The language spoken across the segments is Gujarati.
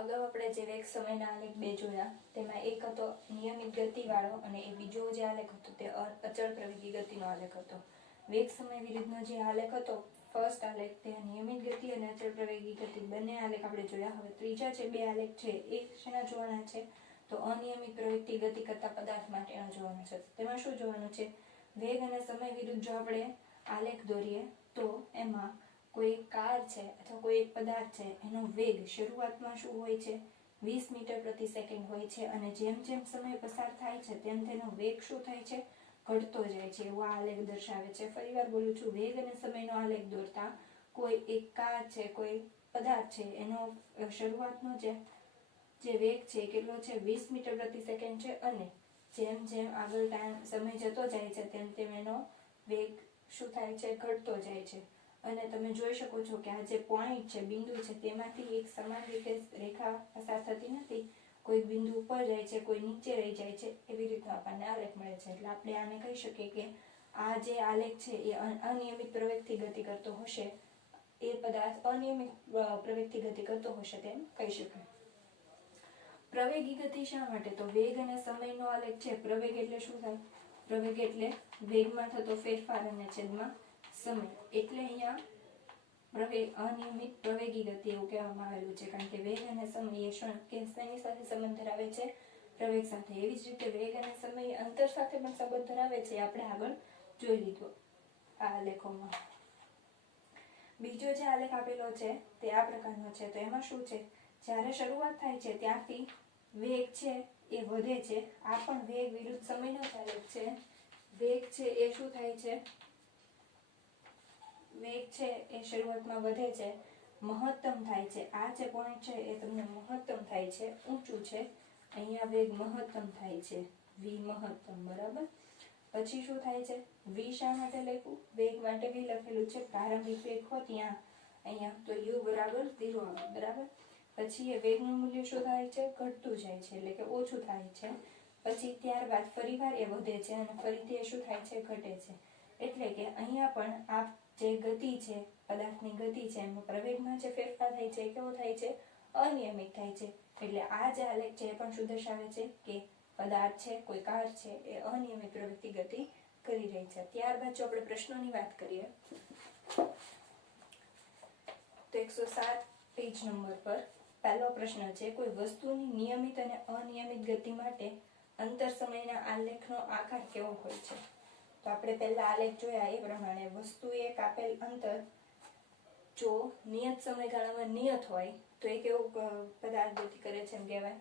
અગાઉ આપણે જે વેગ સમયના આલેખ બે જોયા તેમાં એક હતો નિયમિત ગતિવાળો અને એ બીજો જે આલેખ હતો તે અચળ પ્રવેગી ગતિનો આલેખ હતો. વેગ સમય વિરુદ્ધનો જે આલેખ હતો ફર્સ્ટ આલેખ તે નિયમિત ગતિ અને અચળ પ્રવેગી ગતિ બંને આલેખ આપણે જોયા. હવે ત્રીજા જે બે આલેખ છે એ શેના જોવાના છે તો અનિયમિત પ્રવૃત્તિ ગતિ કરતા પદાર્થ માટેનો જોવાનો છે. તેમાં શું જોવાનું છે વેગ અને સમય વિરુદ્ધ જો આપણે આલેખ દોરીએ તો એમાં કોઈ કાર છે અથવા કોઈ એક પદાર્થ છે એનો વેગ શરૂઆતમાં શું હોય છે 20 મીટર પ્રતિ સેકન્ડ હોય છે અને જેમ જેમ સમય પસાર થાય છે તેમ તેનો વેગ શું થાય છે ઘટતો જાય છે એવો આલેખ દર્શાવે છે. ફરીવાર બોલું છું, વેગ અને સમયનો આલેખ દોરતા કોઈ એક કાર છે કોઈ પદાર્થ છે એનો શરૂઆતનો જે વેગ છે કેટલો છે 20 મીટર પ્રતિ સેકન્ડ છે અને જેમ જેમ આગળ સમય જતો જાય છે તેમ તેમ એનો વેગ શું થાય છે ઘટતો જાય છે. અને તમે જોઈ શકો છો કે આ જે પોઈન્ટ છે બિંદુ છે તેમાંથી એક સમાન રીતે રેખા પસાર થતી નથી. કોઈ બિંદુ ઉપર જાય છે કોઈ નીચે રહી જાય છે એવી રીતનો આપણને આલેખ મળે છે. એટલે આપણે આને કહી શકીએ કે આ જે આલેખ છે એ અનિયમિત પ્રવેગથી ગતિ કરતો હશે, એ પદાર્થ અનિયમિત પ્રવેગથી ગતિ કરતો હશે તેમ કહી શકાય. પ્રવેગી ગતિ શા માટે તો વેગ અને સમયનો આલેખ છે. પ્રવેગ એટલે શું થાય? પ્રવેગ એટલે વેગમાં થતો ફેરફાર અને છેદમાં સમય. એટલે અહીંયા અનિયમિત પ્રવેગી ગતિ એવું કહેવામાં આવેલું છે કારણ કે વેગ અને સમય એ શેની સાથે સંબંધ ધરાવે છે? પ્રવેગ સાથે. એવી જ રીતે વેગ અને સમય અંતર સાથે પણ સંબંધ ધરાવે છે. આપણે આગળ જોઈ લીધું આ આલેખોમાં. બીજો જે આલેખ આપેલો છે તે આ પ્રકારનો છે. તો એમાં શું છે જ્યારે શરૂઆત થાય છે ત્યારથી વેગ છે એ વધે છે. આ પણ વેગ વિરુદ્ધ સમયનો આલેખ છે. વેગ છે એ શું થાય છે? વેગ છે એ શરૂઆતમાં વધે છે, મહત્તમ થાય છે. આ જે પોઈન્ટ છે એ તમને મહત્તમ થાય છે, ઊંચું છે. અહીંયા વેગ મહત્તમ થાય છે, v મહત્તમ, બરાબર. પછી શું થાય છે? v શા માટે લખ્યું? વેગ માટે v લખેલું છે. પ્રારંભિક વેગ હોય ત્યાં અહીંયા તો u બરાબર 0 આવે, બરાબર. પછી એ વેગનું મૂલ્ય શું થાય છે? ઘટતું જાય છે, એટલે કે ઓછું થાય છે. પછી ત્યારબાદ ફરીવાર એ વધે છે અને ફરીથી એ શું થાય છે? ઘટે છે. એટલે કે અહીંયા પણ આ જે ગતિ છે પદાર્થની ગતિ છે એમાં પ્રવેગમાં જે ફેરફાર થાય છે કેવો થાય છે? અનિયમિત થાય છે. એટલે આ જે આલેખ છે એ પણ શું દર્શાવે છે કે પદાર્થ છે કોઈ કાર છે એ અનિયમિત પ્રવૃત્તિ ગતિ કરી રહી છે. ત્યારબાદ જો આપણે પ્રશ્નોની વાત કરીએ તો 107 પેજ નંબર પર પહેલો પ્રશ્ન છે કોઈ વસ્તુની નિયમિત અને અનિયમિત ગતિ માટે અંતર સમયના આલેખનો આકાર કેવો હોય છે? તો આપણે પહેલા આલેખ જોયા એ પ્રમાણે વસ્તુએ કાપેલ અંતર જો નિયત સમયગાળામાં નિયત હોય તો એ કેવું પદાર્થ ગતિ કરે છે એમ કહેવાય.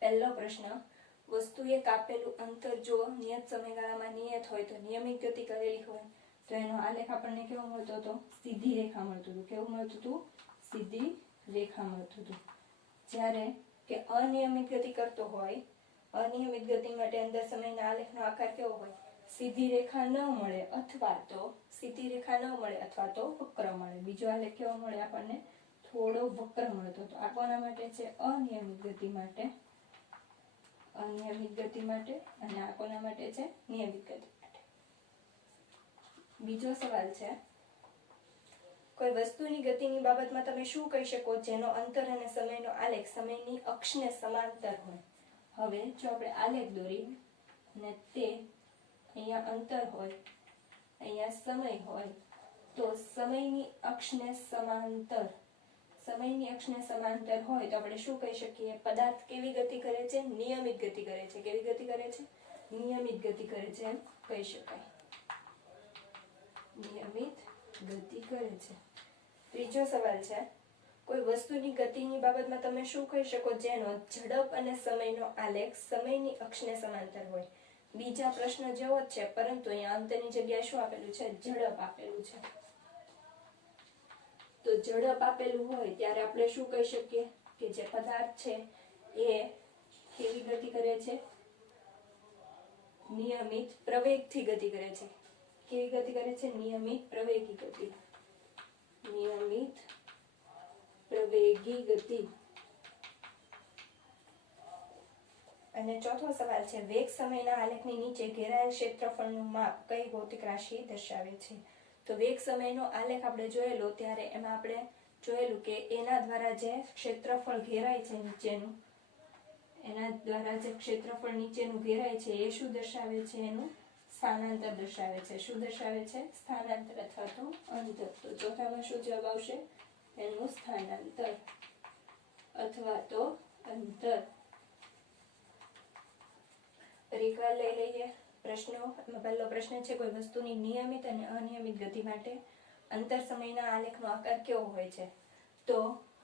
પહેલો પ્રશ્ન, વસ્તુએ કાપેલું અંતર જો નિયત સમયગાળામાં નિયત હોય તો નિયમિત ગતિ કરેલી હોય તો એનો આલેખ આપણને કેવો મળતો હતો? સીધી રેખા મળતું હતું. કેવું મળતું હતું? સીધી રેખા મળતું હતું. જ્યારે કે અનિયમિત ગતિ કરતો હોય, અનિયમિત ગતિ માટે અંતર સમયના આલેખનો આકાર કેવો હોય? સીધી રેખા ન મળે અથવા તો વક્ર મળે. બીજો આલેખ કેવો મળે આપણને? થોડો વક્ર મળતો હતો. આ કોના માટે છે? અનિયમિત ગતિ માટે. અનિયમિત ગતિ માટે. અને આ કોના માટે છે? નિયમિત ગતિ માટે. બીજો સવાલ છે કોઈ વસ્તુની ગતિની બાબતમાં તમે શું કહી શકો જેનો અંતર અને સમયનો આલેખ સમયની અક્ષને સમાંતર હોય? હવે જો આપણે આલેખ દોરી અને તે અહીંયા અંતર હોય અહીંયા સમય હોય તો સમયની અક્ષને સમાંતર હોય તો આપણે શું કહી શકીએ? પદાર્થ કેવી ગતિ કરે છે? નિયમિત ગતિ કરે છે. કેવી ગતિ કરે છે? નિયમિત ગતિ કરે છે એમ કહી શકાય. નિયમિત ગતિ કરે છે. ત્રીજો સવાલ છે કોઈ વસ્તુની ગતિની બાબતમાં તમે શું કહી શકો જેનો ઝડપ અને સમયનો આલેખ સમયની અક્ષને સમાંતર હોય? બીજા પ્રશ્ન જેવો જ છે પરંતુ અહીંયા અંતરની જગ્યાએ શું આપેલું છે? ઝડપ આપેલું છે. તો ઝડપ આપેલું હોય ત્યારે આપણે શું કહી શકીએ કે જે પદાર્થ છે એ કેવી ગતિ કરે છે? નિયમિત પ્રવેગથી ગતિ કરે છે. કેવી ગતિ કરે છે? નિયમિત પ્રવેગી ગતિ. નિયમિત પ્રવેગી ગતિ. અને ચોથો સવાલ છે વેગ સમયના આલેખની નીચે ઘેરાયેલ ક્ષેત્રફળનું માપ કઈ ભૌતિક રાશિ દર્શાવે છે? તો વેગ સમયનો આલેખ આપણે જોયેલો ત્યારે એમાં આપણે જોયેલું કે એના દ્વારા જે ક્ષેત્રફળ ઘેરાય છે નીચેનું, એના દ્વારા જે ક્ષેત્રફળ નીચેનું ઘેરાય છે એ શું દર્શાવે છે? એનું સ્થાનાંતર દર્શાવે છે. શું દર્શાવે છે? સ્થાનાંતર અથવા તો અંતર. તો ચોથામાં શું જવાબ આવશે? એનું સ્થાનાંતર અથવા તો અંતર. એકવાર લઈ લઈએ પ્રશ્નો. પહેલો પ્રશ્ન છે, કોઈ વસ્તુની નિયમિત અને અનિયમિત ગતિ માટે અંતર સમયના આલેખનો આકાર કેવો હોય છે? તો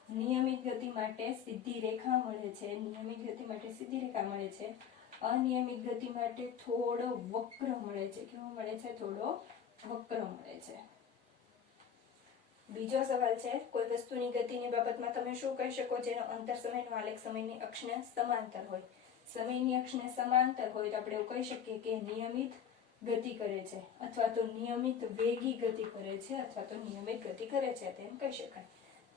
નિયમિત ગતિ માટે સીધી રેખા મળે છે. નિયમિત ગતિ માટે સીધી રેખા મળે છે. અનિયમિત ગતિ માટે થોડો વક્ર મળે છે. કેવો મળે છે? થોડો વક્ર મળે છે. બીજો સવાલ છે, કોઈ વસ્તુની ગતિની બાબતમાં તમે શું કહી શકો જેનો અંતર સમયનો આલેખ સમયની અક્ષને સમાંતર હોય? સમયની અક્ષને સમાંતર હોય તો આપણે એવું કહી શકીએ કે નિયમિત ગતિ કરે છે, અથવા તો નિયમિત વેગી ગતિ કરે છે, અથવા તો નિયમિત ગતિ કરે છે, તેમ કહી શકાય.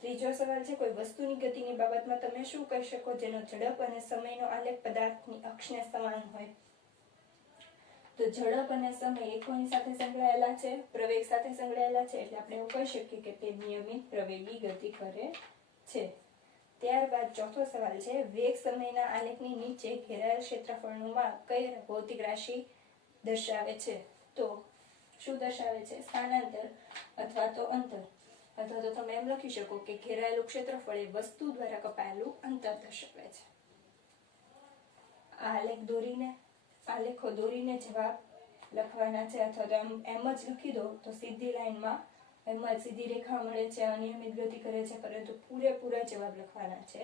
ત્રીજો સવાલ છે, કોઈ વસ્તુની ગતિની બાબતમાં તમે શું કહી શકો જેનો ઝડપ અને સમયનો આલેખ પદાર્થની અક્ષને સમાન હોય? તો ઝડપ અને સમય એ કોની સાથે સંકળાયેલા છે? પ્રવેગ સાથે સંકળાયેલા છે. એટલે આપણે એવું કહી શકીએ કે તે નિયમિત પ્રવેગી ગતિ કરે છે. ત્યારબાદ ચોથો સવાલ છે, વેગ સમયના આલેખની નીચે ઘેરાયેલ ક્ષેત્રફળનું માપ કઈ ભૌતિક રાશિ દર્શાવે છે? તો શું દર્શાવે છે? સ્થાનાંતર અથવા તો અંતર. અથવા તો તમે એમ લખી શકો કે ઘેરાયેલું ક્ષેત્રફળ એ વસ્તુ દ્વારા કપાયેલું અંતર દર્શાવે છે. આલેખો દોરીને જવાબ લખવાના છે, અથવા તો એમ જ લખી દો તો સીધી લાઈનમાં એમ જ સીધી રેખા મળે છે, અનિયમિત ગતિ કરે છે, પરંતુ પૂરેપૂરા જવાબ લખવાના છે,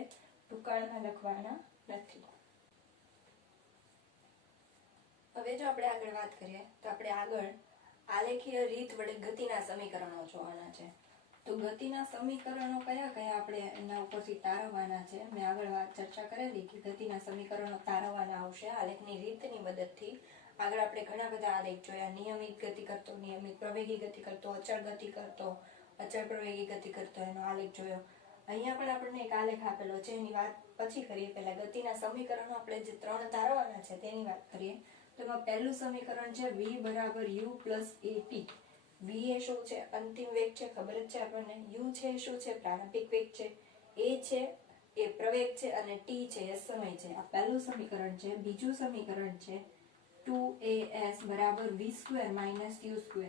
ટૂંકાણમાં લખવાના નથી. હવે જો આપણે આગળ વાત કરીએ તો આપણે આગળ આલેખીય રીત વડે ગતિના સમીકરણો જોવાના છે. તો ગતિના સમીકરણો કયા કયા આપણે એના ઉપરથી તારવવાના છે? મેં આગળ ચર્ચા કરેલી કે ગતિના સમીકરણો તારવવાના આવશે આલેખની રીતની મદદથી. આગળ આપણે ઘણા બધા આલેખ જોયા. નિયમિત ગતિ કરતો, નિયમિત પ્રવેગી ગતિ કરતો, અચળ ગતિ કરતો, અચળ પ્રવેગી ગતિ કરતો, એનો આલેખ જોયો. અહીંયા પણ આપણને એક આલેખ આપેલો છે, એની વાત પછી કરીએ. પહેલા ગતિના સમીકરણો આપણે જે 3 તારવવાના છે તેની વાત કરીએ. તો એમાં પહેલું સમીકરણ છે v = u + at. v એ શું છે? અંતિમ વેગ છે, ખબર જ છે આપણને. u છે શું છે? પ્રારંભિક વેગ છે. a છે એ પ્રવેગ છે, અને t છે એ સમય છે. આ પહેલું સમીકરણ છે. બીજું સમીકરણ છે 2as = v² - u².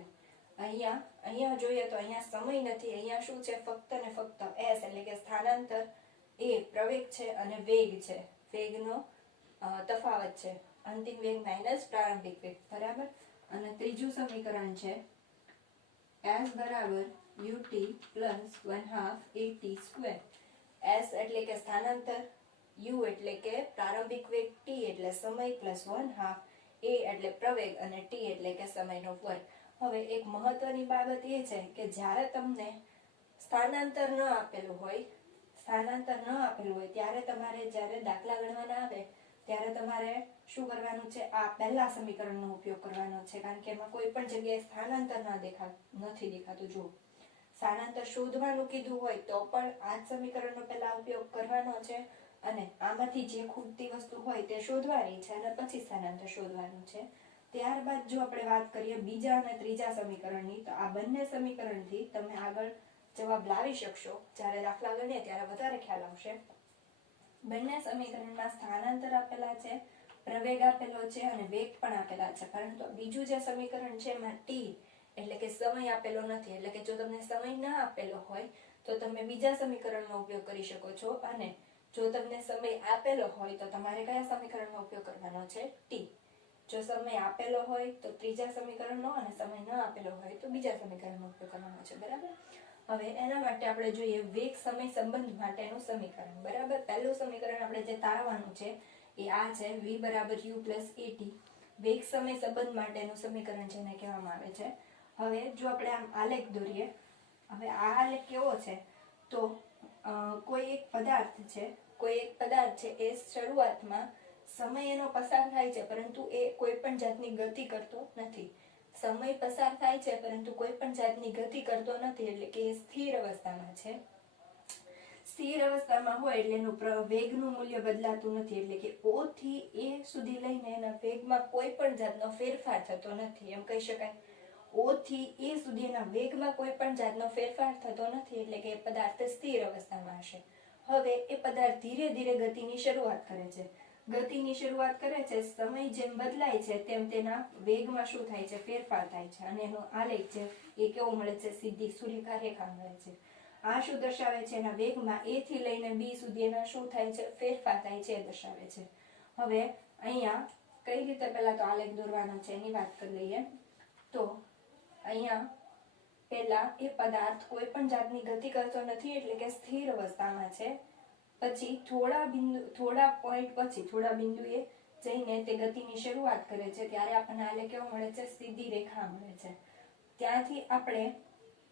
અહીંયા જોઈએ તો અહીંયા સમય નથી, અહીંયા શું છે? ફક્ત ને ફક્ત s એટલે કે સ્થાનાંતર, a પ્રવેગ છે, અને વેગ છે, વેગનો તફાવત છે. અંતિમ વેગ માઇનસ પ્રારંભિક વેગ, બરાબર. અને ત્રીજું સમીકરણ છે s = ut + 1/2at². s એટલે કે સ્થાનાંતર, u એટલે કે પ્રારંભિક વેગ, t એટલે સમય + 1/2, a એટલે પ્રવેગ, અને t એટલે કે સમયનો વર્ગ. હવે એક મહત્વની બાબત એ છે કે જ્યારે તમને સ્થાનાંતર ન આપેલું હોય ત્યારે તમારે જ્યારે દાખલા ગણવાના આવે ત્યારે તમારે શું કરવાનું છે? આ પહેલા સમીકરણનો ઉપયોગ કરવાનો છે, કારણ કે એમાં કોઈ પણ જગ્યાએ સ્થાનાંતર નથી દેખાતું. જો સ્થાનાંતર શોધવાનું કીધું હોય તો પણ આ જ સમીકરણનો પહેલા ઉપયોગ કરવાનો છે, અને આમાંથી જે ખૂટતી વસ્તુ હોય તે શોધવાની છે, અને પછી સ્થાનાંતર શોધવાનું છે. ત્યારબાદ જો આપણે વાત કરીએ બીજા અને ત્રીજા સમીકરણની, તો આ બંને સમીકરણથી તમે આગળ જવાબ લાવી શકશો. જ્યારે દાખલા ગણીએ ત્યારે વધારે ખ્યાલ આવશે. બંને સમીકરણમાં સ્થાનાંતર આપેલા છે, પ્રવેગ આપેલો છે, અને વેગ પણ આપેલા છે, પરંતુ બીજું જે સમીકરણ છે એમાં t એટલે કે સમય આપેલો નથી. એટલે કે જો તમને સમય ના આપેલો હોય તો તમે બીજા સમીકરણનો ઉપયોગ કરી શકો છો, અને જો તમને સમય આપેલો હોય તો તમારે કયા સમીકરણનો ઉપયોગ કરવાનો છે? t. જો સમય આપેલો હોય તો ત્રીજા સમીકરણનો, અને સમય ન આપેલો હોય તો બીજા સમીકરણનો ઉપયોગ કરવાનો છે, બરાબર. હવે એના માટે આપણે જોઈએ વેગ સમય સંબંધ માટેનું સમીકરણ, બરાબર. પહેલું સમીકરણ આપણે જે તારવવાનું છે એ આ છે, v = u + at. વેગ સમય સંબંધ માટેનું સમીકરણ જેને કહેવામાં આવે છે. હવે જો આપણે આમ આલેખ દોરીએ, હવે આ આલેખ કેવો છે? તો કોઈ એક પદાર્થ છે એ શરૂઆતમાં સમય એનો પસાર થાય છે, પરંતુ એ કોઈ પણ જાતની ગતિ કરતો નથી. સમય પસાર થાય છે પરંતુ કોઈ પણ જાતની ગતિ કરતો નથી, એટલે કે એ સ્થિર અવસ્થામાં છે. સ્થિર અવસ્થામાં હોય એટલે એનું વેગનું મૂલ્ય બદલાતું નથી, એટલે કે o થી a સુધી લઈને એના વેગમાં કોઈ પણ જાતનો ફેરફાર થતો નથી, એમ કહી શકાય. O થી E સુધીના વેગમાં કોઈ પણ જાતનો ફેરફાર થતો નથી, એટલે કે પદાર્થ સ્થિર અવસ્થામાં હશે. હવે એ પદાર્થ ધીરે ધીરે ગતિની શરૂઆત કરે છે. ગતિની શરૂઆત કરે છે, સમય જેમ બદલાય છે તેમ તેના વેગમાં શું થાય છે, ફેરફાર થાય છે. અને એનો આલેખ છે એ કેવો મળે છે, સીધી સુરેખા રેખા મળે છે. આ શું દર્શાવે છે, એના વેગમાં A થી લઈને B સુધીના શું થાય છે, ફેરફાર થાય છે, એ દર્શાવે છે. હવે અહીંયા કઈ રીતે પહેલા તો આલેખ દોરવાનો છે એની વાત કરી લઈએ. તો અહીંયા પહેલા એ પદાર્થ કોઈ પણ જાતની ગતિ કરતો નથી, એટલે કે સ્થિર અવસ્થામાં છે. પછી થોડા પોઈન્ટ પછી થોડા બિંદુએ જઈને તે ગતિની શરૂઆત કરે છે, ત્યારે આપણને આલેખ કેવો મળે છે, સીધી રેખા મળે છે. ત્યાંથી આપણે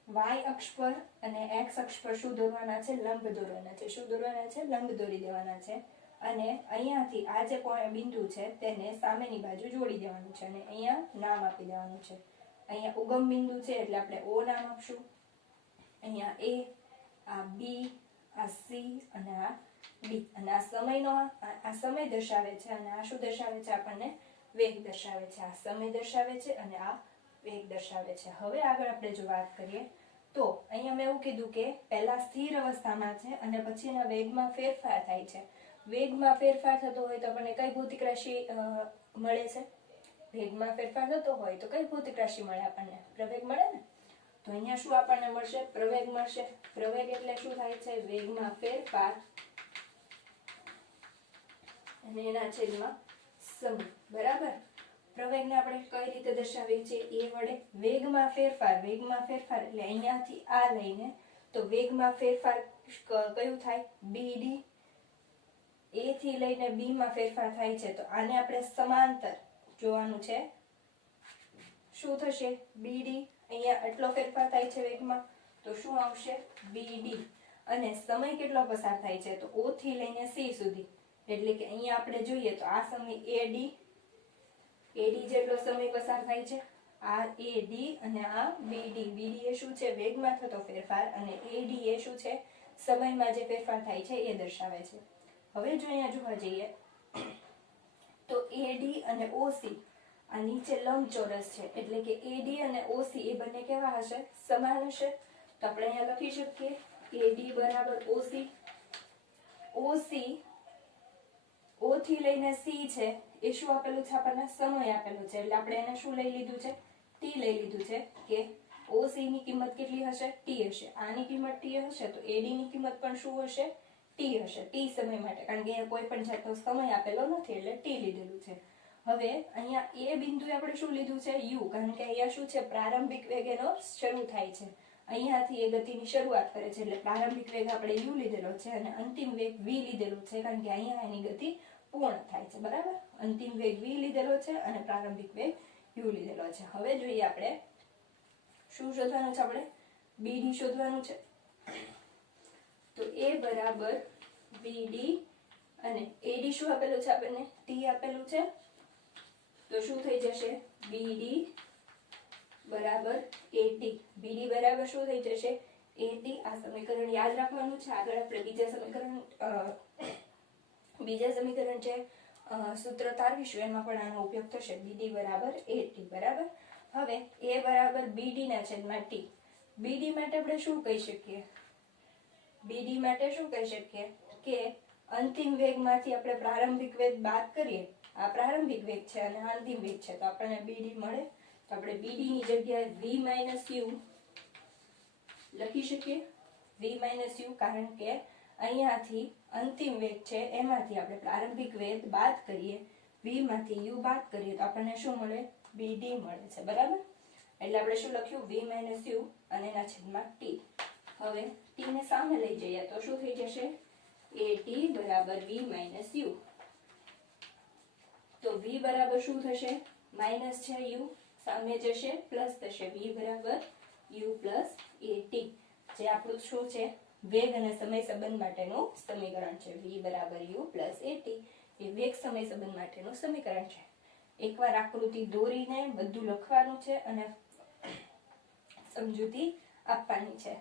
y અક્ષ પર અને x અક્ષ પર શું દોરવાના છે, લંબ દોરવાના છે. શું દોરવાના છે, લંબ દોરી દેવાના છે. અને અહીંયાથી આ જે બિંદુ છે તેને સામેની બાજુ જોડી દેવાનું છે અને અહીંયા નામ આપી દેવાનું છે. અહીંયા ઉગમ બિંદુ છે એટલે આપણે O નામ આપશું. અહીંયા A, આ B, આ C અને આ D. અને આ સમયનો આ સમય દર્શાવે છે અને આ શું દર્શાવે છે, આપણને વેગ દર્શાવે છે. આ સમય દર્શાવે છે અને આ વેગ દર્શાવે છે. હવે આગળ આપણે જો વાત કરીએ તો અહીંયા મેં એવું કીધું કે પહેલા સ્થિર અવસ્થામાં છે અને પછી એના વેગમાં ફેરફાર થાય છે. વેગમાં ફેરફાર થતો હોય તો આપણને કઈ ભૌતિક રાશિ મળે છે? વેગમાં ફેરફાર થતો હોય તો કઈ ભૌતિક રાશિ મળે આપણને? પ્રવેગ મળે ને. તો અહીંયા શું આપણને મળશે? પ્રવેગ મળશે. પ્રવેગ એટલે શું થાય છે? વેગમાં ફેરફાર અને એના છેદમાં સમય. બરાબર. પ્રવેગને આપણે કઈ રીતે દર્શાવીએ છીએ? એ વડે. વેગમાં ફેરફાર એટલે અહીંયાથી આ લઈને તો વેગમાં ફેરફાર કયું થાય? BD. A થી લઈને B માં ફેરફાર થાય છે તો આને આપણે સમાંતર જોવાનું છે. શું થશે? BD. અહીંયા આટલો ફેરફાર થાય છે વેગમાં તો શું આવશે? BD. અને સમય કેટલો પસાર થાય છે? તો O થી લઈને C સુધી. એટલે કે અહીંયા આપણે જોઈએ તો આ સમય AD જેટલો સમય પસાર થાય છે. આ AD અને આ BD. BD એ શું છે? વેગમાં થતો ફેરફાર અને AD એ શું છે? સમયમાં જે ફેરફાર થાય છે એ દર્શાવે છે. હવે જો અહીંયા જોવા જઈએ તો AD અને OC આ નીચે લંબચોરસ છે, એટલે કે AD અને OC એ બંને કેવા હશે? સમાન હશે. તો આપણે અહીંયા લખી શકીએ AD બરાબર OC. OC O થી લઈને C છે એ શું આપેલું છે આપણને? સમય આપેલું છે. એટલે આપણે એને શું લઈ લીધું છે? T લઈ લીધું છે કે OC ની કિંમત કેટલી હશે? T હશે. આની કિંમત T હશે તો AD ની કિંમત પણ શું હશે? T હશે. T સમય માટે, કારણ કે અહીંયા કોઈ પણ જાતનો સમય આપેલો નથી એટલે T લીધેલું છે. હવે અહીંયા એ બિંદુએ આપણે શું લીધું છે? U, કારણ કે અહીંયા શું છે? પ્રારંભિક વેગ એનો શરૂ થાય છે. અહીંયાથી એ ગતિની શરૂઆત કરે છે એટલે પ્રારંભિક વેગ આપણે U લીધેલો છે અને અંતિમ વેગ V લીધેલો છે, કારણ કે અહીંયા એની ગતિ પૂર્ણ થાય છે. બરાબર. અંતિમ વેગ V લીધેલો છે અને પ્રારંભિક વેગ U લીધેલો છે. હવે જોઈએ આપણે શું શોધવાનું છે? આપણે BD શોધવાનું છે. તો A બરાબર BD અને AD શું આપેલું છે આપણને? T આપેલું છે. તો શું થઈ જશે? BD બરાબર AT. BD બરાબર શું થઈ જશે? AT. આ સમીકરણ યાદ રાખવાનું છે. આગળ આપણે બીજા સમીકરણ છે સૂત્ર તારવીશું, એમાં પણ આનો ઉપયોગ થશે. BD બરાબર AT. બરાબર. હવે A બરાબર BD ના છેદમાં T. BD માટે આપણે શું કહી શકીએ? BD માટે શું કહી શકીએ કે અંતિમ વેગમાંથી આપણે પ્રારંભિક વેગ બાદ કરીએ. આ પ્રારંભિક વેગ છે અને અંતિમ વેગ છે તો આપણને BD મળે. તો આપણે BD ની જગ્યાએ V - U લખી શકીએ. V - U, કારણ કે અહીંયાથી અંતિમ વેગ છે એમાંથી આપણે પ્રારંભિક વેગ બાદ કરીએ, V માંથી U બાદ કરીએ તો આપણને શું મળે? BD મળે છે. બરાબર. એટલે આપણે શું લખ્યું? V - U અને એના છેદમાં T. હવે T ને સામે લઈ જઈએ તો શું થઈ જશે? AT બરાબર V - U. તો V બરાબર શું થશે? માઇનસ છે U, સામે જશે પ્લસ થશે. V બરાબર U પ્લસ AT, જે આપણું શું છે? વેગ અને સમય સંબંધ માટેનું સમીકરણ છે. V બરાબર U પ્લસ AT એ વેગ સમય સંબંધ માટેનું સમીકરણ છે. એકવાર આકૃતિ દોરીને બધું લખવાનું છે અને સમજૂતી આપવાની છે.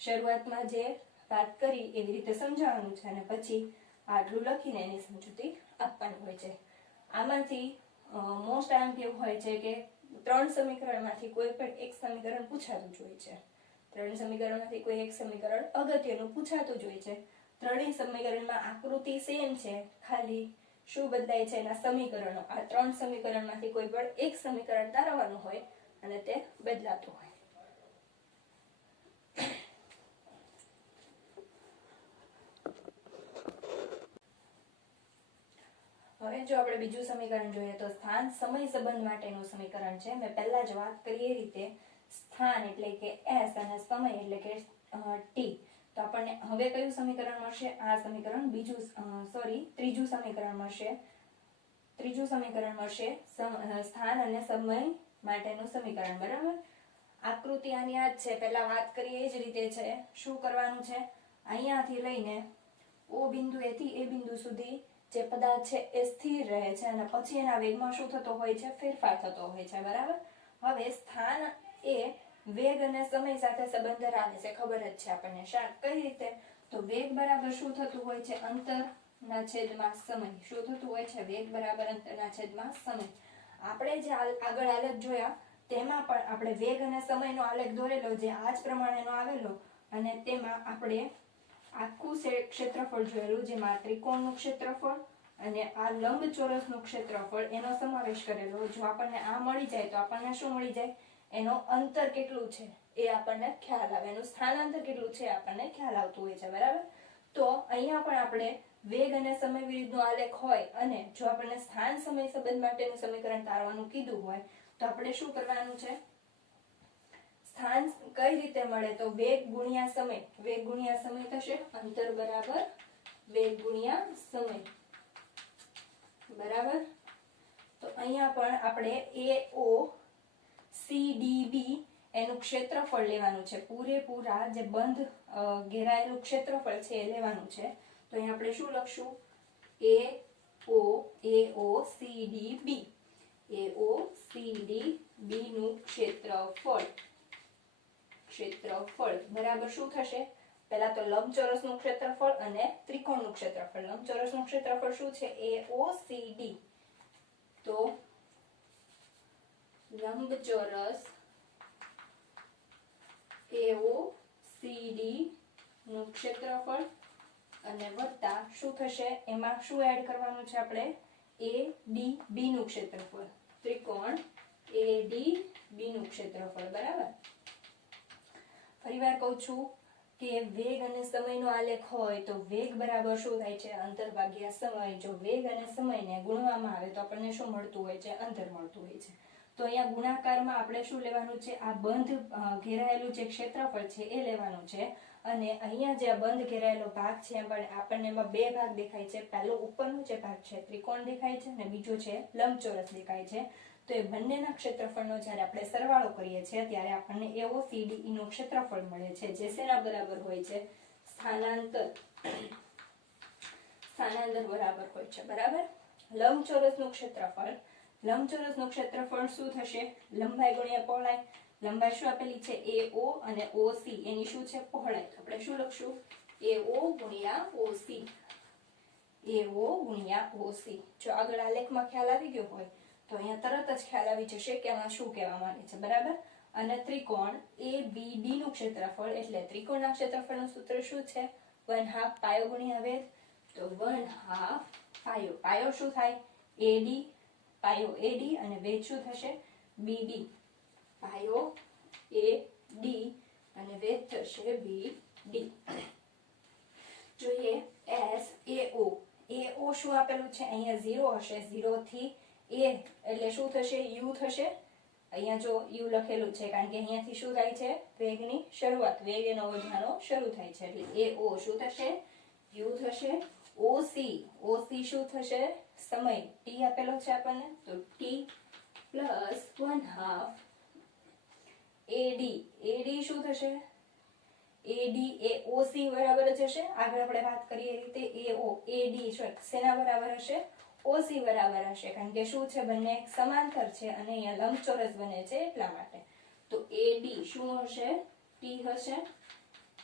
શરૂઆતમાં જે વાત કરી એવી રીતે સમજાવવાનું છે અને પછી આટલું લખીને એની સમજૂતી આપવાની હોય છે. આમાંથી મોસ્ટ આમ કેવું હોય છે કે ત્રણ સમીકરણમાંથી કોઈ પણ એક સમીકરણ પૂછાતું જ હોય છે. ત્રણ સમીકરણમાંથી કોઈ એક સમીકરણ અગત્યનું પૂછાતું જ હોય છે. ત્રણેય સમીકરણમાં આકૃતિ સેમ છે, ખાલી શું બદલાય છે એના સમીકરણો. આ ત્રણ સમીકરણમાંથી કોઈ પણ એક સમીકરણ તારવવાનું હોય અને તે બદલાતું હોય. હવે જો આપણે બીજું સમીકરણ જોઈએ તો સ્થાન સમય સંબંધ માટેનું સમીકરણ છે. મેં પહેલા જ વાત કરી એ રીતે સ્થાન એટલે કે s અને સમય એટલે કે t. તો આપણને હવે કયું સમીકરણ મળશે? આ સમીકરણ ત્રીજું સમીકરણ મળશે. ત્રીજું સમીકરણ મળશે સ્થાન અને સમય માટેનું સમીકરણ. બરાબર, આકૃતિ આની આ જ છે, પહેલા વાત કરીએ એ જ રીતે છે. શું કરવાનું છે? અહીંયાથી લઈને O બિંદુએથી એ બિંદુ સુધી જે પદાર્થ છે એ સ્થિર રહે છે અને પછી એના વેગમાં શું થતો હોય છે? ફેરફાર થતો હોય છે. બરાબર, હવે સ્થાન એ વેગ અને સમય સાથે સંબંધ ધરાવે છે, ખબર જ છે આપણને. કઈ રીતે? તો વેગ બરાબર શું થતું હોય છે? અંતરના છેદમાં સમય. શું થતું હોય છે? વેગ બરાબર અંતરના છેદમાં સમય. આપણે જે આગળ આલેખ જોયા તેમાં પણ આપણે વેગ અને સમયનો આલેખ દોરેલો, જે આ જ પ્રમાણેનો આવેલો, અને તેમાં આપણે આખું ક્ષેત્રફળ જોયેલું, જેમાં ત્રિકોણનું ક્ષેત્રફળ અને આ લંબચોરસનું ક્ષેત્રફળ એનો સમાવેશ કરેલો. જો આપણને આ મળી જાય તો આપણને શું મળી જાય? એનો અંતર કેટલું છે એ આપણને ખ્યાલ આવે, એનું સ્થાનાંતર કેટલું છે આપણને ખ્યાલ આવતું હોય છે. બરાબર, તો અહીંયા પણ આપણે વેગ અને સમય વિરુદ્ધનો આલેખ હોય અને જો આપણને સ્થાન સમય સંબંધ માટેનું સમીકરણ તારવાનું કીધું હોય તો આપણે શું કરવાનું છે? સ્થાન કઈ રીતે મળે? તો વેગ ગુણ્યા સમય. વેગ ગુણ્યા સમય થશે અંતર બરાબર વેગ ગુણ્યા સમય. બરાબર, તો અહીંયા પણ આપણે AO CDB એનું ક્ષેત્રફળ લેવાનું છે. પૂરેપૂરા જે બંધ ઘેરાયેલું ક્ષેત્રફળ છે એ લેવાનું છે. તો અહીંયા આપણે શું લખશું? AOCDB. AOCDB નું ક્ષેત્રફળ બરાબર શું થશે? પહેલા તો લંબચોરસનું ક્ષેત્રફળ અને ત્રિકોણનું ક્ષેત્રફળ. લંબચોરસનું ક્ષેત્રફળ શું છે? AOCD. તો લંબચોરસ AOCD નું ક્ષેત્રફળ અને વત્તા શું થશે? એમાં શું એડ કરવાનું છે આપણે? ADB નું ક્ષેત્રફળ. ત્રિકોણ ADB નું ક્ષેત્રફળ. બરાબર, ફરીવાર કહું છું કે વેગ અને સમયનો આલેખ હોય તો વેગ બરાબર શું થાય છે? અંતર ભાગ્યા સમય. જો વેગ અને સમયને ગુણવામાં આવે તો આપણને શું મળતું હોય છે? અંતર મળતું હોય છે. તો અહીંયા ગુણાકારમાં આપણે શું લેવાનું છે? આ બંધ ઘેરાયેલું જે ક્ષેત્રફળ છે એ લેવાનું છે. અને અહીંયા જે બંધ ઘેરાયેલો ભાગ છે આપણને એમાં બે ભાગ દેખાય છે. પહેલો ઉપરનો જે ભાગ છે ત્રિકોણ દેખાય છે અને બીજો છે લંબચોરસ દેખાય છે. તો એ બંનેના ક્ષેત્રફળનો જ્યારે આપણે સરવાળો કરીએ છીએ ત્યારે આપણને AOCDE નું ક્ષેત્રફળ મળે છે, જે શેના બરાબર હોય છે? સ્થાનાંતર બરાબર હોય છે. બરાબર, લંબચોરસનું ક્ષેત્રફળ. લંબચોરસનું ક્ષેત્રફળ શું થશે? લંબાઈ ગુણ્યા પહોળાઈ. લંબાઈ શું આપેલી છે? AO અને OC એની શું છે? પહોળાઈ. આપણે શું લખશું? AO ગુણ્યા OC. AO ગુણ્યા OC. જો આગળ આલેખમાં ખ્યાલ આવી ગયો હોય તો અહીંયા તરત જ ખ્યાલ આવી જશે કે આમાં શું કહેવા માંગે છે. બરાબર, અને ત્રિકોણ ABD નું ક્ષેત્રફળ એટલે ત્રિકોણના ક્ષેત્રફળનું સૂત્ર શું છે? 1/2 પાયો ગુણ્યા વેગ. તો 1/2 પાયો. પાયો શું થાય? AD. પાયો AD અને વેગ શું થશે? BD. પાયો AD અને વેગ થશે BD. જોઈએ SAO. AO શું આપેલું છે? અહીંયા 0 હશે. 0 થી A એટલે શું થશે? U થશે. અહીંયા જો U લખેલું છે કારણ કે અહીંયાથી શું થાય છે? વેગની શરૂઆત, વેગ એનો વધવાનો શરૂ થાય છે એટલે AO શું થશે? U થશે. OC. OC શું થશે? સમય. T આપેલો છે આપણને તો T પ્લસ 1/2 AD. AD શું થશે? AD એ OC બરાબર જ હશે. આગળ આપણે વાત કરીએ એ રીતે AO AD શેના બરાબર હશે? OC બરાબર હશે, કારણ કે શું છે? બંને સમાંતર છે અને અહીંયા લંબચોરસ બને છે એટલા માટે. તો AD શું હશે? T હશે.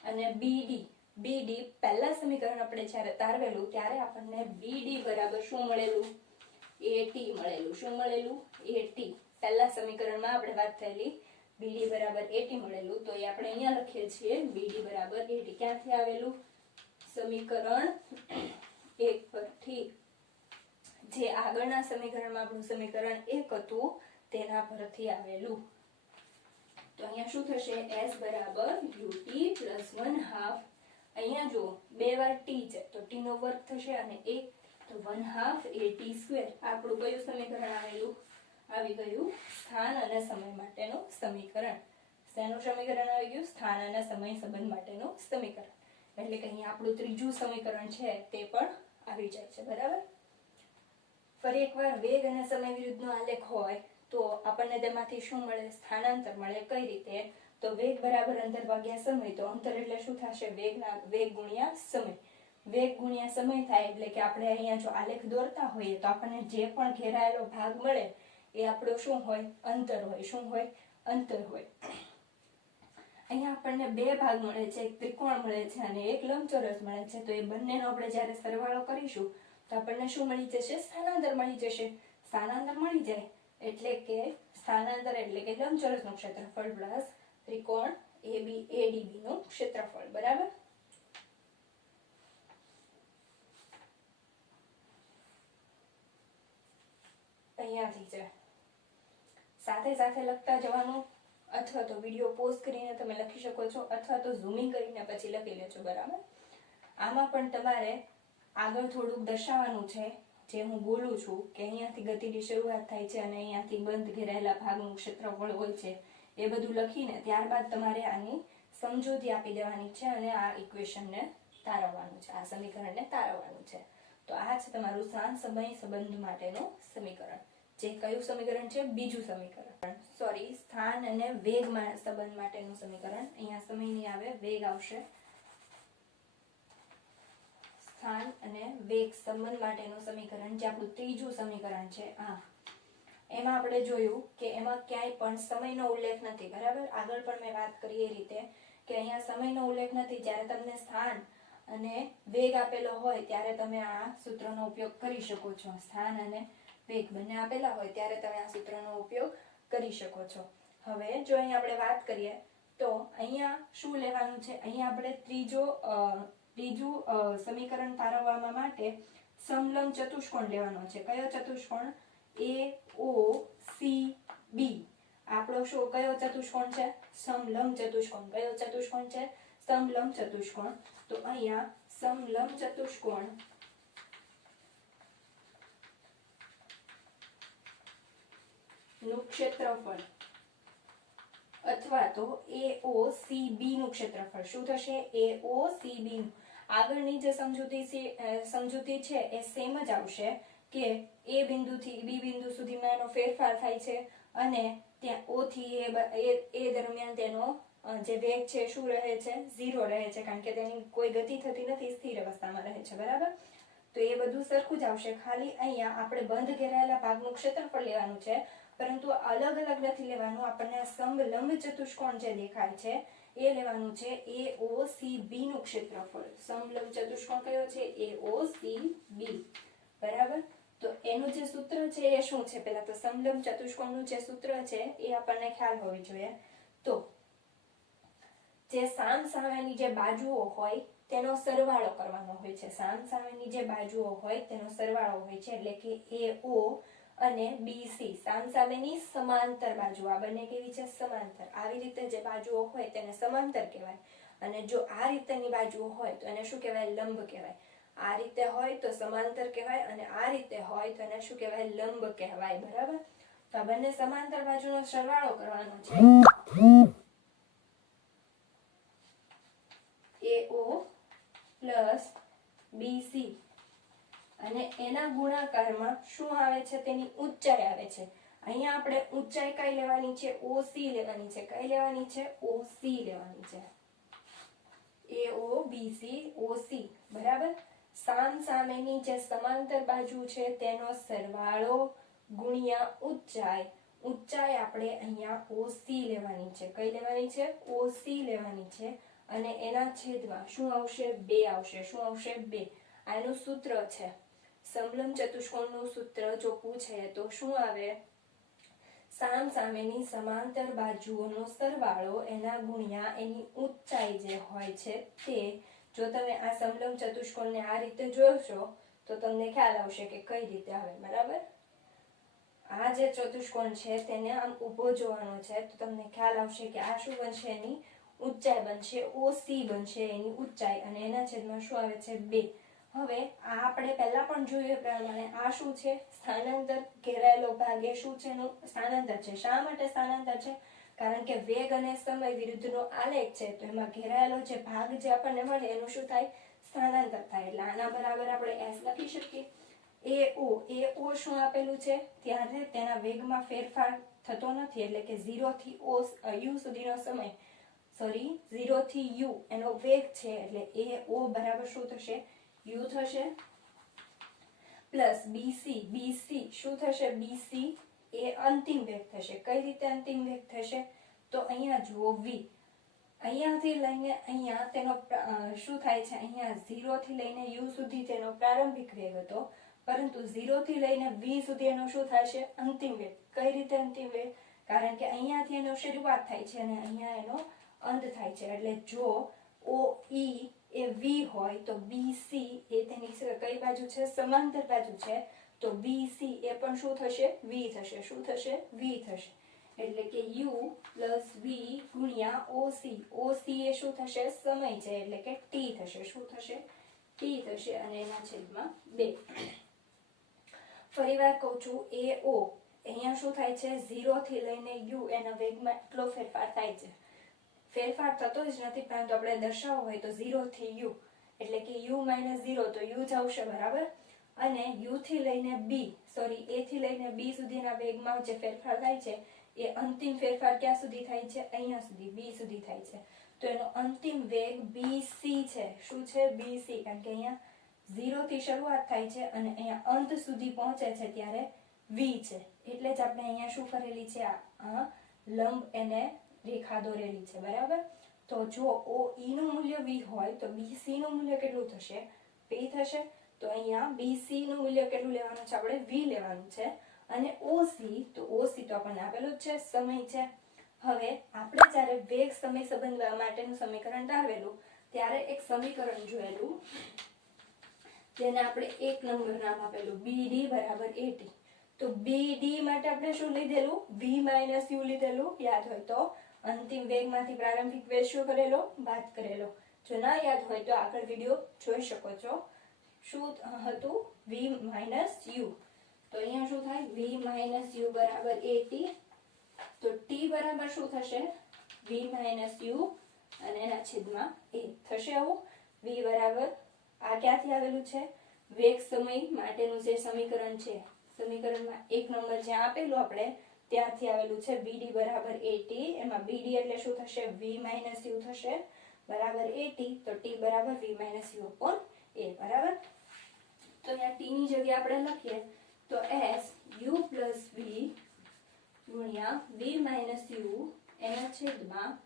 અને BD પહેલા સમીકરણ આપણે જ્યારે તારવેલું ત્યારે આપણને BD બરાબર શું મળેલું? AT મળેલું. શું મળેલું? AT. પહેલા સમીકરણમાં આપણે વાત થયેલી BD બરાબર 80 મળેલું, તો એ આપણે અહીંયા લખીએ છીએ BD બરાબર 80. ક્યાંથી આવેલું? સમીકરણ 1 પરથી. જે આગળના સમીકરણમાં આપણું સમીકરણ 1 હતું તેના પરથી આવેલું. તો અહીંયા શું થશે? S બરાબર ut પ્લસ 1/2. અહીંયા જો 2 વાર t છે તો t નો વર્ગ થશે અને 1 તો 1/2 at². આપણું કયું સમીકરણ આવેલું? આવી ગયું સ્થાન અને સમય માટેનું સમીકરણ. શેનું સમીકરણ આવી ગયું? સ્થાન અને સમય સંબંધ માટેનું સમીકરણ. એટલે કે અહીંયા આપણું ત્રીજું સમીકરણ છે તે પણ આવી જાય છે. બરાબર. ફરી એકવાર વેગ અને સમય વિરુદ્ધનો આલેખ હોય તો આપણને તેમાંથી શું મળે? સ્થાનાંતર મળે. કઈ રીતે? તો વેગ બરાબર અંતર ભાગ્યા સમય. તો અંતર એટલે શું થશે? વેગ ગુણ્યા સમય. વેગ ગુણ્યા સમય થાય એટલે કે આપણે અહીંયા જો આલેખ દોરતા હોઈએ તો આપણને જે પણ ઘેરાયેલો ભાગ મળે એ આપણો શું હોય? અંતર હોય. શું હોય? અંતર હોય. અહીંયા આપણને 2 ભાગ મળે છે, એક ત્રિકોણ મળે છે અને એક લંબચોરસ મળે છે. તો એ બંનેનો આપણે જ્યારે સરવાળો કરીશું તો આપણને શું મળી જશે? સ્થાનાંતર મળી જશે. સ્થાનાંતર મળી જાય એટલે કે સ્થાનાંતર એટલે કે લંબચોરસનું ક્ષેત્રફળ પ્લસ ત્રિકોણ ADB નું ક્ષેત્રફળ. બરાબર. અહીંયાથી છે સાથે સાથે લખતા જવાનું, અથવા તો વિડીયો પોઝ કરીને તમે લખી શકો છો, અથવા તો ઝૂમિંગ કરીને પછી લખી લેજો. બરાબર. આમાં પણ તમારે આગળ થોડુંક દર્શાવવાનું છે. જે હું બોલું છું કે અહીંયાથી ગતિની શરૂઆત થાય છે અને અહીંયાથી બંધ ઘેરાયેલા ભાગનું ક્ષેત્રફળ હોય છે એ બધું લખીને ત્યારબાદ તમારે આની સમજૂતી આપી દેવાની છે અને આ ઇક્વેશનને તારવવાનું છે, આ સમીકરણને તારવવાનું છે. તો આ છે તમારું સ્થાન સમય સંબંધ માટેનું સમીકરણ. જે કયું સમીકરણ છે? બીજું સમીકરણ. સોરી, સ્થાન અને વેગ સંબંધ માટેનું સમીકરણ. અહીંયા સમય નહીં આવે, વેગ આવશે. સ્થાન અને વેગ સંબંધ માટેનું સમીકરણ જે આપણું ત્રીજું સમીકરણ છે. એમાં આપણે જોયું કે એમાં ક્યાંય પણ સમયનો ઉલ્લેખ નથી. બરાબર. આગળ પણ મેં વાત કરી એ રીતે કે અહીંયા સમયનો ઉલ્લેખ નથી. જ્યારે તમને સ્થાન અને વેગ આપેલો હોય ત્યારે તમે આ સૂત્રનો ઉપયોગ કરી શકો છો. સ્થાન અને વેગ બંને આપેલા હોય ત્યારે તમે આ સૂત્રનો ઉપયોગ કરી શકો છો. હવે જો અહીંયા આપણે વાત કરીએ તો અહીંયા શું લેવાનું છે? અહીંયા આપણે ત્રીજું સમીકરણ તારવવા માટે સમલંબ ચતુષ્કોણ લેવાનો છે. કયો ચતુષ્કોણ? AOCB. આપણો શું કયો ચતુષ્કોણ છે? સમલંબ ચતુષ્કોણ. કયો ચતુષ્કોણ છે? સમલંબ ચતુષ્કોણ. તો અહીંયા સમલંબ ચતુષ્કોણ નું ક્ષેત્રફળ અથવા તો AOCB નું ક્ષેત્રફળ શું થશે? AOCB નું. આગળની જે સમજૂતી છે એ સેમ જ આવશે કે A બિંદુથી B બિંદુ સુધીમાં એનો ફેરફાર થાય છે અને ત્યાં O થી એ દરમિયાન તેનો જે વેગ છે શું રહે છે? 0 રહે છે, કારણ કે તેની કોઈ ગતિ થતી નથી, સ્થિર અવસ્થામાં રહે છે. બરાબર. તો એ બધું સરખું જ આવશે. ખાલી અહીંયા આપણે બંધ ઘેરાયેલા ભાગનું ક્ષેત્રફળ લેવાનું છે, પરંતુ અલગ અલગ નથી લેવાનું. આપણને સમલંબ ચતુષ્કોણ જે દેખાય છે એ લેવાનું છે. AOCB નું ક્ષેત્રફળ. સમલંબ ચતુષ્કોણ કયો છે? AOCB. બરાબર. તો એનું જે સૂત્ર છે એ શું છે? પહેલા તો સમલંબ ચતુષ્કોણનું જે સૂત્ર છે એ આપણને ખ્યાલ હોવી જોઈએ. તો જે સામેની જે બાજુઓ હોય તેનો સરવાળો કરવાનો હોય છે. સામેની જે બાજુઓ હોય તેનો સરવાળો હોય છે. એટલે કે AO અને BC સામેની સમાંતર બાજુ. આ બંને કેવી છે? સમાંતર. આવી રીતે જે બાજુઓ હોય તેને સમાંતર કહેવાય. અને જો આ રીતેની બાજુઓ હોય તો એને શું કહેવાય? લંબ કહેવાય. આ રીતે હોય તો સમાંતર કહેવાય અને આ રીતે હોય તો એને શું કહેવાય? લંબ કહેવાય. બરાબર. તો આ બંને સમાંતર બાજુનો સરવાળો કરવાનો છે. AO પ્લસ BC અને એના ગુણાકારમાં શું આવે છે? તેની ઊંચાઈ આવે છે. અહીંયા આપણે ઊંચાઈ કઈ લેવાની છે? OC લેવાની છે. કઈ લેવાની છે? OC લેવાની છે. AO BC OC. બરાબર. સામેની જે સમાંતર બાજુ છે તેનો સરવાળો ગુણ્યા ઊંચાઈ. ઊંચાઈ આપણે અહીંયા OC લેવાની છે. કઈ લેવાની છે? OC લેવાની છે. અને એના છેદમાં શું આવશે? 2 આવશે. શું આવશે? 2. આનું સૂત્ર છે. સમલંબ ચતુષ્કોણનું સૂત્ર જો પૂછે તો શું આવે? સામસામેની સમાંતર બાજુઓનો સરવાળો એના ગુણ્યા એની ઊંચાઈ જે હોય છે તે. જો તમે આ સમલંબ ચતુષ્કોણને આ રીતે જોશો તો તમને ખ્યાલ આવશે કે કઈ રીતે આવે. બરાબર, આ જે ચતુષ્કોણ છે તેને આમ ઊભો જોવાનો છે તો તમને ખ્યાલ આવશે કે આ શું બનશે, એની ઊંચાઈ બનશે, OC બનશે એની ઊંચાઈ, અને એના છેદમાં શું આવે છે 2. હવે આ આપણે પહેલા પણ જોયું એ પ્રમાણે આ શું છે, સ્થાનાંતર. ઘેરાયેલો ભાગ એ શું છે, એનું સ્થાનાંતર છે. શા માટે સ્થાનાંતર છે? કારણ કે વેગ અને સમય વિરુદ્ધનો આલેખ છે તો એમાં ઘેરાયેલો જે ભાગ જે આપણને મળે એનું શું થાય, સ્થાનાંતર થાય. એટલે આના બરાબર આપણે S લખી શકીએ. AO શું આપેલું છે, ત્યારે તેના વેગમાં ફેરફાર થતો નથી, એટલે કે 0 થી U સુધીનો સમય, 0 થી U એનો વેગ છે, એટલે AO બરાબર શું થશે, U થશે. પ્લસ BC શું થશે, BC એ અંતિમ વેગ થશે. કઈ રીતે અંતિમ વેગ થશે, તો અહીંયા જુઓ V, અહીંયાથી લઈને અહીંયા તેનો શું થાય છે, અહીંયા 0 થી લઈને U સુધી તેનો પ્રારંભિક વેગ હતો, પરંતુ 0 થી લઈને V સુધી એનો શું થશે, અંતિમ વેગ. કઈ રીતે અંતિમ વેગ, કારણ કે અહીંયાથી એનો શરૂઆત થાય છે અને અહીંયા એનો અંત થાય છે. એટલે જો OE એ V હોય તો BC એ તેની કઈ બાજુ છે, સમાંતર બાજુ છે, તો BC એ પણ શું થશે, V થશે. શું થશે, V થશે. એટલે કે U પ્લસ V ગુણ્યા OC એ શું થશે, સમય છે, એટલે કે T થશે. શું થશે, T થશે, અને એના છેદમાં 2. ફરી વાર કહું છું, AO અહીંયા શું થાય છે, 0 થી લઈને U એના વેગમાં એટલો ફેરફાર થાય છે. ફેરફાર થતો જ નથી, પરંતુ આપણે દર્શાવવો હોય તો 0 થી U, એટલે કે U - 0 તો U જ આવશે. બરાબર, અને U થી લઈને A થી લઈને B સુધીના વેગમાં જે ફેરફાર થાય છે એ અંતિમ ફેરફાર ક્યાં સુધી થાય છે, અહીંયા સુધી, B સુધી થાય છે. તો એનો અંતિમ વેગ BC છે. શું છે, BC, કારણ કે અહીંયા 0 થી શરૂઆત થાય છે અને અહીંયા અંત સુધી પહોંચે છે ત્યારે V છે. એટલે જ આપણે અહીંયા શું કરેલી છે, આ લંબ એને રેખા દોરેલી છે. બરાબર, તો જો OE નું મૂલ્ય V હોય તો BC નું મૂલ્ય કેટલું થશે, P થશે. તો અહીંયા BC નું મૂલ્ય કેટલું લેવાનું છે, આપણે V લેવાનું છે. અને OC તો આપણને આપેલું જ છે, સમય છે. હવે આપણે જ્યારે વેગ સમય સંબંધ માટેનું સમીકરણ તારવેલું ત્યારે એક સમીકરણ જોયેલું જેને આપણે 1 નંબર નામ આપેલું, BD બરાબર AT. તો BD માટે આપણે શું લીધેલું, V - U લીધેલું. યાદ હોય તો અંતિમ વેગમાંથી પ્રારંભિક વેગ શું કરેલો, બાદ કરેલો. જો ના યાદ હોય તો આગળ વિડીયો જોઈ શકો છો. શું હતું, V - U. તો અહીંયા શું થાય, V - U બરાબર AT. તો T બરાબર શું થશે, V - U અને એના છેદમાં A થશે. આવું V બરાબર આ ક્યાંથી આવેલું છે, વેગ સમય માટેનું જે સમીકરણ છે, સમીકરણમાં 1 નંબર જ્યાં આપેલું આપણે ત્યાંથી આવેલું છે. BD બરાબર AT, એમાં BD એટલે શું થશે, V - U થશે બરાબર AT. તો T બરાબર V - U upon A. બરાબર, તો અહીંયા T ની જગ્યાએ આપણે લખીએ તો S U plus V ગુણ્યા V - U એના છેદમાં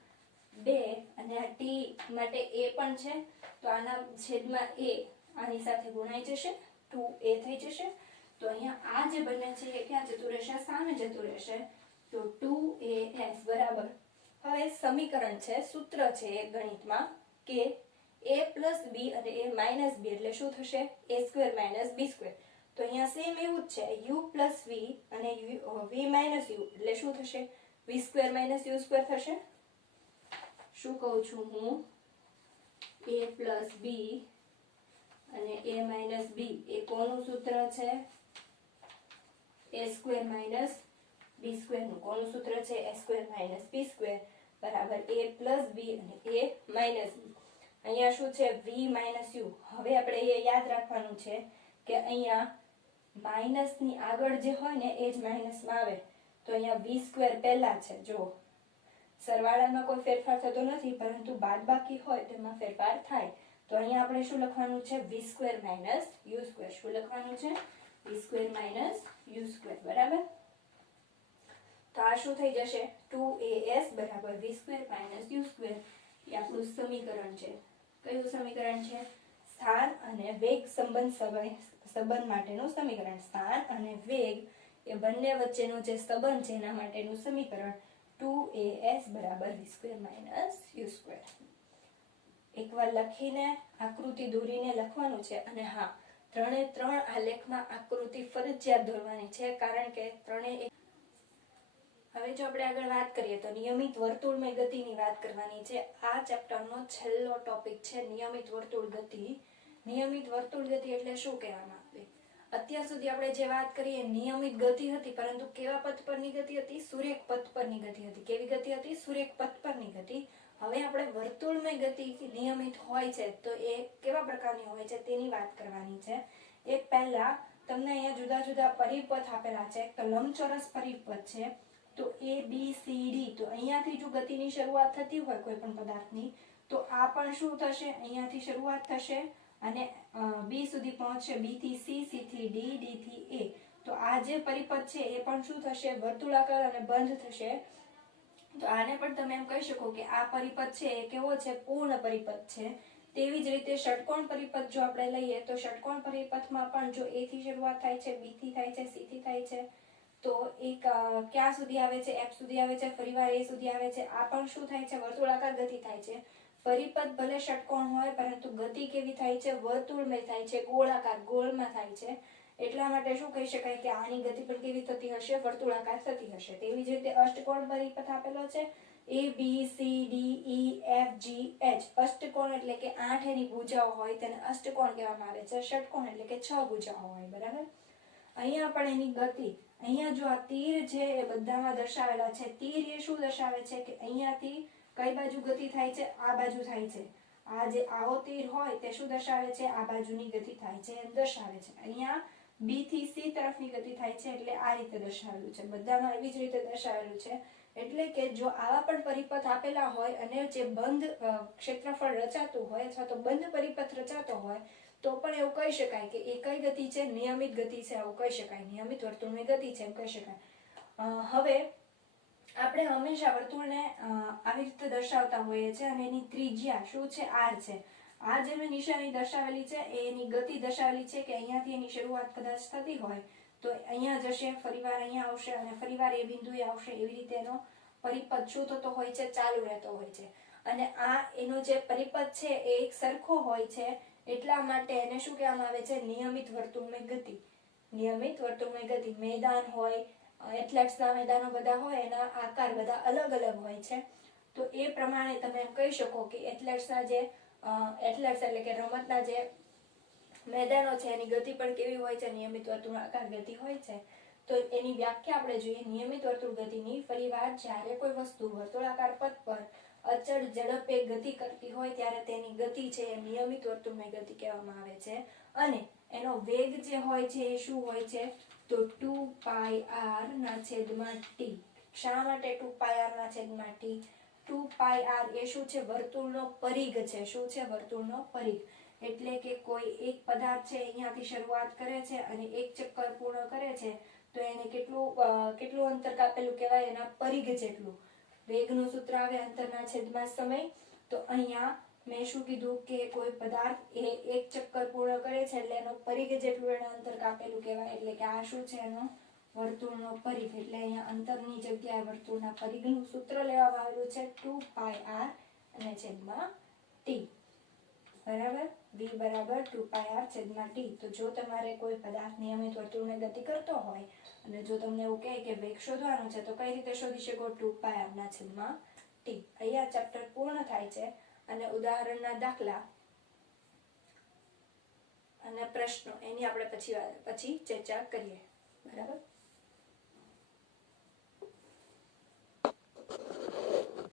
2, અને આ T માટે A પણ છે તો આના છેદમાં A આની સાથે ગુણાઈ જશે, 2A થઈ જશે. તો અહીંયા આ જે બને છે એ ક્યાં જતું રહેશે, સામે જતું રહેશે. તો 2AS બરાબર. હવે સમીકરણ છે, સૂત્ર છે એક ગણિતમાં કે A plus B અને A - B એટલે શું થશે, A² - B². તો અહીંયા સેમ એવું જ છે, U plus V અને V - U એટલે શું થશે, V² - U² થશે. શું કહું છું હું, A plus B અને A - B એ કોનું સૂત્ર છે, A² - B² નું. કોનું સૂત્ર છે, A² - B² બરાબર A plus B અને A - B. અહીંયા શું છે, V - U. હવે આપણે એ યાદ રાખવાનું છે કે અહીંયા માઇનસ ની આગળ જે હોય ને એ જ માઇનસમાં આવે. તો અહીંયા V² પહેલા છે. જો સરવાળામાં કોઈ ફેરફાર થતો નથી, પરંતુ બાદબાકી હોય તેમાં ફેરફાર થાય. તો અહીંયા આપણે શું લખવાનું છે, V² - U². શું લખવાનું છે, V² - U². બરાબર, તો આ શું થઈ જશે, 2AS બરાબર V² - U². એ આપણું સમીકરણ છે. કયું સમીકરણ છે, સ્થાન અને વેગ સંબંધ માટેનું સમીકરણ. સ્થાન અને વેગ એ બંને વચ્ચેનો જે સંબંધ છે એના માટેનું સમીકરણ 2as બરાબર v² - u². એકવાર લખીને આકૃતિ દોરીને લખવાનું છે. અને હા, 3 એ 3 આલેખમાં આકૃતિ ફરજિયાત દોરવાની છે, કારણ કે 3 હવે જો આપણે આગળ વાત કરીએ તો નિયમિત વર્તુળમય ગતિની વાત કરવાની છે. આ ચેપ્ટરનો છેલ્લો ટોપિક છે નિયમિત વર્તુળ ગતિ. નિયમિત વર્તુળ ગતિ એટલે શું કહેવામાં આવે? અત્યાર સુધી આપણે જે વાત કરીએ નિયમિત ગતિ હતી, પરંતુ કેવા પથ પરની ગતિ હતી? સુરેખ પથ પરની ગતિ હતી. કેવી ગતિ હતી? સુરેખ પથ પરની ગતિ. હવે આપણે વર્તુળમય ગતિ નિયમિત હોય છે તો એ કેવા પ્રકારની હોય છે તેની વાત કરવાની છે. એ પહેલા તમને અહીંયા જુદા જુદા પરિપથ આપેલા છે. તો લંબચોરસ પરિપથ છે, તો A B C D. તો અહીંયાથી જો ગતિની શરૂઆત થતી હોય કોઈ પણ પદાર્થની, તો આ પણ શું થશે? અહીંયાથી શરૂઆત થશે અને B સુધી પહોંચશે, B થી C, C થી D, D થી A. તો આ જે પરિપથ છે એ પણ શું થશે? વર્તુળાકાર અને બંધ થશે. તો આને પણ તમે એમ કહી શકો કે આ પરિપથ છે એ કેવો છે? પૂર્ણ પરિપથ છે. તેવી જ રીતે ષટકોણ પરિપથ જો આપણે લઈએ તો ષટકોણ પરિપથમાં પણ જો A થી શરૂઆત થાય છે, B થી થાય છે, C થી થાય છે, તો એક ક્યાં સુધી આવે છે? F સુધી આવે છે, ફરીવાર A સુધી આવે છે. આ પણ શું થાય છે? વર્તુળાકાર ગતિ થાય છે. પરિપથ ભલે ષટકોણ હોય, પરંતુ ગતિ કેવી થાય છે? વર્તુળમય થાય છે, ગોળાકાર, ગોળમાં થાય છે. એટલા માટે શું કહી શકાય કે આની ગતિ પણ કેવી થતી હશે? વર્તુળાકાર થતી હશે. તેવી જ રીતે અષ્ટકોણ પરિપથ આપેલો છે, A B C D E F G H. અષ્ટકોણ એટલે કે 8 એની ભુજાઓ હોય તેને અષ્ટકોણ કહેવામાં આવે છે. ષટકોણ એટલે કે 6 ભુજાઓ હોય. બરાબર? અહીંયા પણ એની ગતિ, અહીંયા જો આ તીર છે એ બધામાં દર્શાવેલા છે. તીર એ શું દર્શાવે છે કે અહીંયાથી કઈ બાજુ ગતિ થાય છે? આ બાજુ થાય છે. આ જે આવો તીર હોય તે શું દર્શાવે છે? આ બાજુની ગતિ થાય છે એમ દર્શાવે છે. અહીંયા B થી C તરફની ગતિ થાય છે એટલે આ રીતે દર્શાવેલું છે. બધામાં એવી જ રીતે દર્શાવેલું છે. એટલે કે જો આવા પણ પરિપથ આપેલા હોય અને જે બંધ ક્ષેત્રફળ રચાતું હોય અથવા તો બંધ પરિપથ રચાતો હોય, તો પણ એવું કહી શકાય કે એ કઈ ગતિ છે? નિયમિત ગતિ છે, એવું કહી શકાય. નિયમિત વર્તુળની ગતિ છે એમ કહી શકાય. હવે આપણે હંમેશા વર્તુળને આવી રીતે દર્શાવતા હોઈએ છીએ અને એની ત્રિજ્યા શું છે? R છે. આ જે મેં નિશાની દર્શાવેલી છે એ એની ગતિ દર્શાવેલી છે કે અહીંયાથી એની શરૂઆત કદાચ થતી હોય તો અહીંયા જશે, ફરીવાર અહીંયા આવશે અને ફરીવાર એ બિંદુએ આવશે. એવી રીતે એનો પરિપથ શું થતો હોય છે? ચાલુ રહેતો હોય છે. અને આ એનો જે પરિપથ છે એ એક સરખો હોય છે, એટલા માટે એને શું કહેવામાં આવે છે? નિયમિત વર્તુળમય ગતિ. નિયમિત વર્તુળમય ગતિ. મેદાન હોય, એથ્લેટ્સના મેદાનો બધા હોય, એના આકાર બધા અલગ અલગ હોય છે. તો એ પ્રમાણે તમે એમ કહી શકો કે એથ્લેટ્સના જે એથ્લેટ્સ એટલે કે રમતના જે મેદાનો છે એની ગતિ પણ કેવી હોય છે? નિયમિત વર્તુળાકાર ગતિ હોય છે. તો એની વ્યાખ્યા આપણે જોઈએ નિયમિત વર્તુળ ગતિની. ફરીવાર જ્યારે કોઈ વસ્તુ વર્તુળાકાર પથ પર અચળ ઝડપે ગતિ કરતી હોય ત્યારે તેની ગતિ છે એ નિયમિત વર્તુળમય ગતિ કહેવામાં આવે છે. અને એનો વેગ જે હોય છે એ શું હોય છે? તો 2πr/t. શા માટે 2πr/t? 2πr એ શું છે? વર્તુળનો પરિઘ છે. શું છે? વર્તુળનો પરિઘ. એટલે કે કોઈ એક પદાર્થ છે અહીંયાથી શરૂઆત કરે છે અને એક ચક્કર પૂર્ણ કરે છે, તો એને કેટલું અંતર કાપેલું કહેવાય? એના પરિઘ જેટલું. વેગનું સૂત્ર આવે અંતરના છેદમાં સમય. તો અહીંયા મેં શું કીધું કે કોઈ પદાર્થ એ એક ચક્કર પૂર્ણ કરે છે એટલે એનો પરિઘ જેટલું એને અંતર કાપેલું કહેવાય. એટલે કે આ શું છે? એનો વર્તુળનો પરિઘ. એટલે અહીંયા અંતરની જગ્યાએ વર્તુળના પરિઘનું સૂત્ર લેવામાં આવેલું છે 2πr/t. બરાબર? v બરાબર 2πr/t. તો જો તમારે કોઈ પદાર્થ નિયમિત વર્તુળને ગતિ કરતો હોય અને જો તમને એવું કહે કે વેગ શોધવાનો છે, તો કઈ રીતે શોધી શકો? 2πr/t. અહીંયા ચેપ્ટર પૂર્ણ થાય છે અને ઉદાહરણના દાખલા અને પ્રશ્નો એની આપણે પછી ચર્ચા કરીએ. બરાબર?